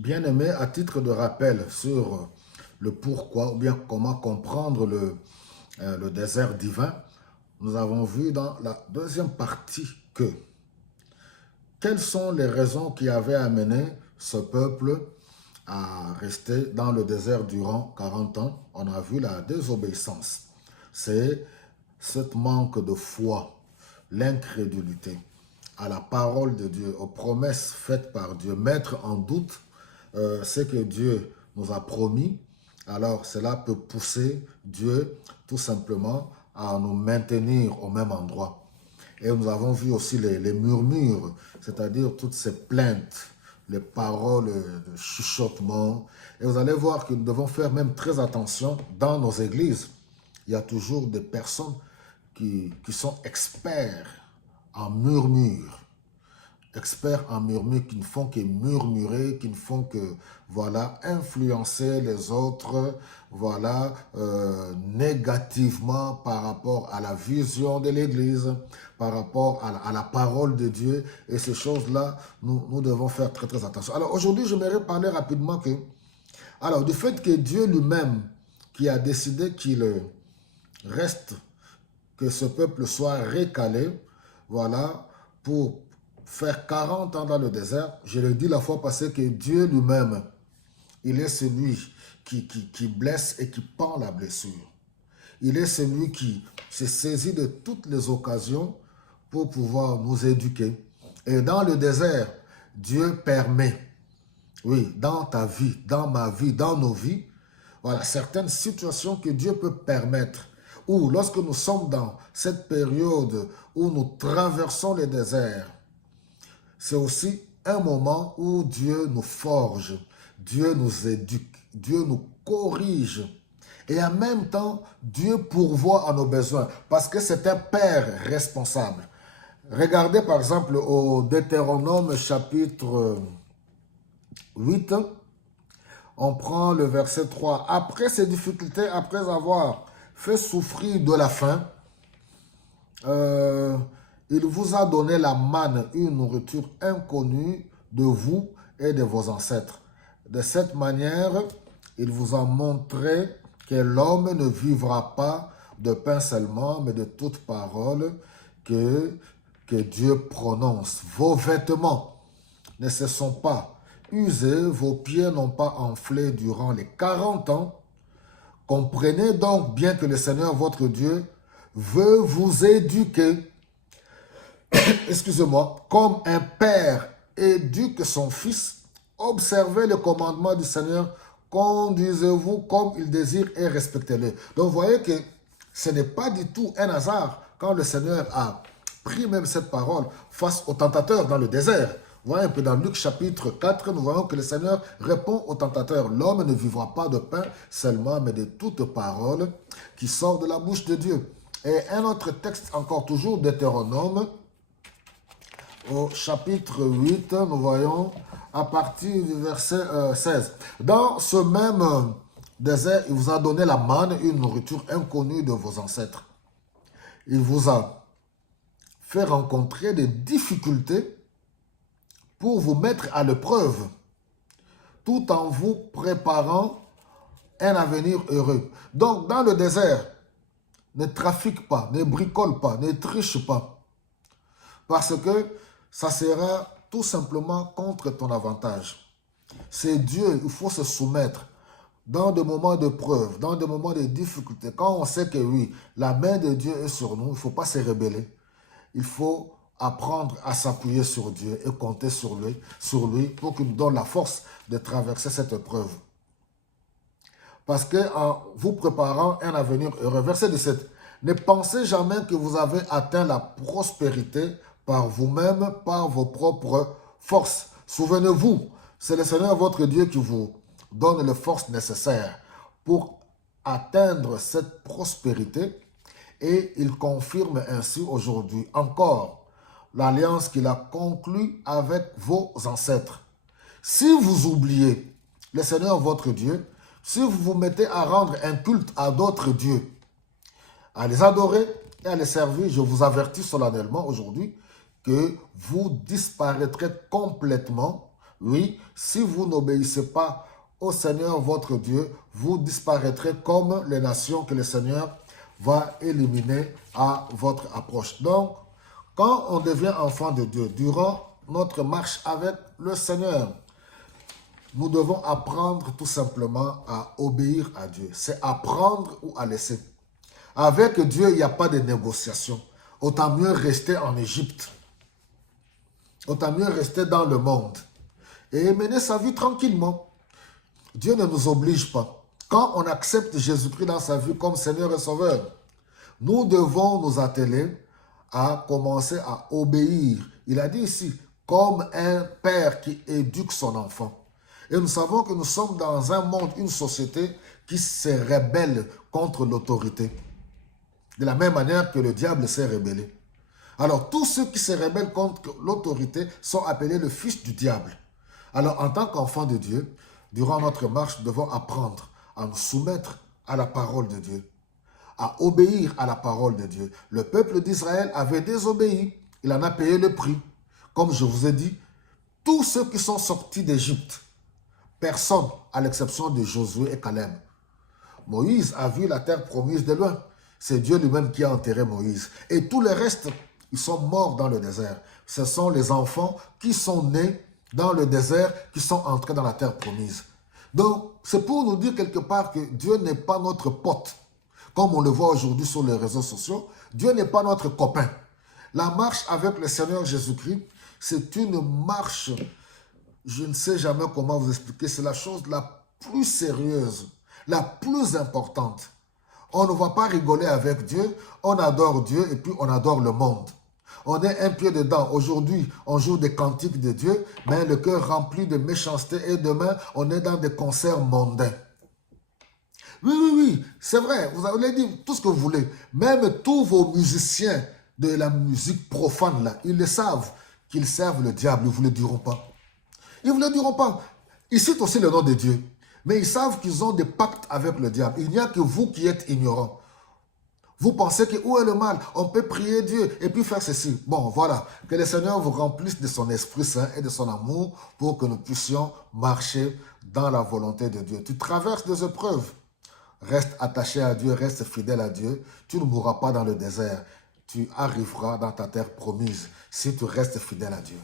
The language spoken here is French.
Bien-aimé, à titre de rappel sur le pourquoi ou bien comment comprendre le désert divin, nous avons vu dans la deuxième partie que quelles sont les raisons qui avaient amené ce peuple à rester dans le désert durant 40 ans. On a vu la désobéissance. C'est ce manque de foi, l'incrédulité à la parole de Dieu, aux promesses faites par Dieu, mettre en doute ce que Dieu nous a promis. Alors cela peut pousser Dieu tout simplement à nous maintenir au même endroit. Et nous avons vu aussi les murmures, c'est-à-dire toutes ces plaintes, les paroles de chuchotement. Et vous allez voir que nous devons faire même très attention dans nos églises. Il y a toujours des personnes qui sont experts en murmure, qui ne font que murmurer, qui ne font que, voilà, influencer les autres, voilà, négativement par rapport à la vision de l'Église, par rapport à la parole de Dieu. Et ces choses-là, nous devons faire très, très attention. Alors, aujourd'hui, j'aimerais parler rapidement alors, du fait que Dieu lui-même, qui a décidé qu'il reste, que ce peuple soit récalé, voilà, pour faire 40 ans dans le désert. Je l'ai dit la fois passée que Dieu lui-même, il est celui qui blesse et qui pend la blessure. Il est celui qui se saisit de toutes les occasions pour pouvoir nous éduquer. Et dans le désert, Dieu permet, oui, dans ta vie, dans ma vie, dans nos vies, voilà, certaines situations que Dieu peut permettre. Ou lorsque nous sommes dans cette période où nous traversons le désert, c'est aussi un moment où Dieu nous forge, Dieu nous éduque, Dieu nous corrige. Et en même temps, Dieu pourvoit à nos besoins parce que c'est un Père responsable. Regardez par exemple au Deutéronome chapitre 8, on prend le verset 3. Après ces difficultés, après avoir fait souffrir de la faim, il vous a donné la manne, une nourriture inconnue de vous et de vos ancêtres. De cette manière, il vous a montré que l'homme ne vivra pas de pain seulement, mais de toute parole que Dieu prononce. Vos vêtements ne se sont pas usés, vos pieds n'ont pas enflé durant les 40 ans. Comprenez donc bien que le Seigneur, votre Dieu, veut vous éduquer, excusez-moi, comme un père éduque son fils. Observez le commandement du Seigneur, conduisez-vous comme il désire et respectez-le. Donc vous voyez que ce n'est pas du tout un hasard quand le Seigneur a pris même cette parole face aux tentateurs dans le désert. Vous voyez un peu dans Luc chapitre 4, nous voyons que le Seigneur répond aux tentateurs. L'homme ne vivra pas de pain seulement, mais de toute parole qui sort de la bouche de Dieu. Et un autre texte encore toujours, Deutéronome, au chapitre 8, nous voyons à partir du verset 16. Dans ce même désert, il vous a donné la manne, une nourriture inconnue de vos ancêtres. Il vous a fait rencontrer des difficultés pour vous mettre à l'épreuve, tout en vous préparant un avenir heureux. Donc, dans le désert, ne trafique pas, ne bricole pas, ne triche pas, parce que ça sera tout simplement contre ton avantage. C'est Dieu, il faut se soumettre dans des moments de preuve, dans des moments de difficulté. Quand on sait que oui, la main de Dieu est sur nous, il ne faut pas se rebeller. Il faut apprendre à s'appuyer sur Dieu et compter sur lui pour qu'il nous donne la force de traverser cette épreuve. Parce qu'en vous préparant un avenir heureux, verset 17, ne pensez jamais que vous avez atteint la prospérité par vous-même, par vos propres forces. Souvenez-vous, c'est le Seigneur votre Dieu qui vous donne les forces nécessaires pour atteindre cette prospérité et il confirme ainsi aujourd'hui encore l'alliance qu'il a conclue avec vos ancêtres. Si vous oubliez le Seigneur votre Dieu, si vous vous mettez à rendre un culte à d'autres dieux, à les adorer et à les servir, je vous avertis solennellement aujourd'hui que vous disparaîtrez complètement Oui, si vous n'obéissez pas au Seigneur votre Dieu, vous disparaîtrez comme les nations que le Seigneur va éliminer à votre approche. Donc, quand on devient enfant de Dieu, durant notre marche avec le Seigneur, nous devons apprendre tout simplement à obéir à Dieu. C'est apprendre ou à laisser. Avec Dieu, il n'y a pas de négociation. Autant mieux rester en Égypte. Autant mieux rester dans le monde. Et mener sa vie tranquillement. Dieu ne nous oblige pas. Quand on accepte Jésus-Christ dans sa vie comme Seigneur et Sauveur, nous devons nous atteler à commencer à obéir. Il a dit ici, comme un père qui éduque son enfant. Et nous savons que nous sommes dans un monde, une société qui se rébelle contre l'autorité. De la même manière que le diable s'est rébellé. Alors, tous ceux qui se rebellent contre l'autorité sont appelés le fils du diable. Alors, en tant qu'enfant de Dieu, durant notre marche, nous devons apprendre à nous soumettre à la parole de Dieu, à obéir à la parole de Dieu. Le peuple d'Israël avait désobéi. Il en a payé le prix. Comme je vous ai dit, tous ceux qui sont sortis d'Égypte, personne, à l'exception de Josué et Caleb. Moïse a vu la terre promise de loin. C'est Dieu lui-même qui a enterré Moïse. Et tous les restes, ils sont morts dans le désert. Ce sont les enfants qui sont nés dans le désert, qui sont entrés dans la terre promise. Donc, c'est pour nous dire quelque part que Dieu n'est pas notre pote. Comme on le voit aujourd'hui sur les réseaux sociaux, Dieu n'est pas notre copain. La marche avec le Seigneur Jésus-Christ, c'est une marche, je ne sais jamais comment vous expliquer, c'est la chose la plus sérieuse, la plus importante. On ne va pas rigoler avec Dieu, on adore Dieu et puis on adore le monde. On est un pied dedans. Aujourd'hui, on joue des cantiques de Dieu, mais le cœur rempli de méchanceté. Et demain, on est dans des concerts mondains. Oui, c'est vrai. Vous allez dire tout ce que vous voulez. Même tous vos musiciens de la musique profane, là, ils le savent qu'ils servent le diable. Ils ne vous le diront pas. Ils ne vous le diront pas. Ils citent aussi le nom de Dieu. Mais ils savent qu'ils ont des pactes avec le diable. Il n'y a que vous qui êtes ignorants. Vous pensez que où est le mal? On peut prier Dieu et puis faire ceci. Bon, voilà. Que le Seigneur vous remplisse de son Esprit Saint et de son amour pour que nous puissions marcher dans la volonté de Dieu. Tu traverses des épreuves. Reste attaché à Dieu, reste fidèle à Dieu. Tu ne mourras pas dans le désert. Tu arriveras dans ta terre promise si tu restes fidèle à Dieu.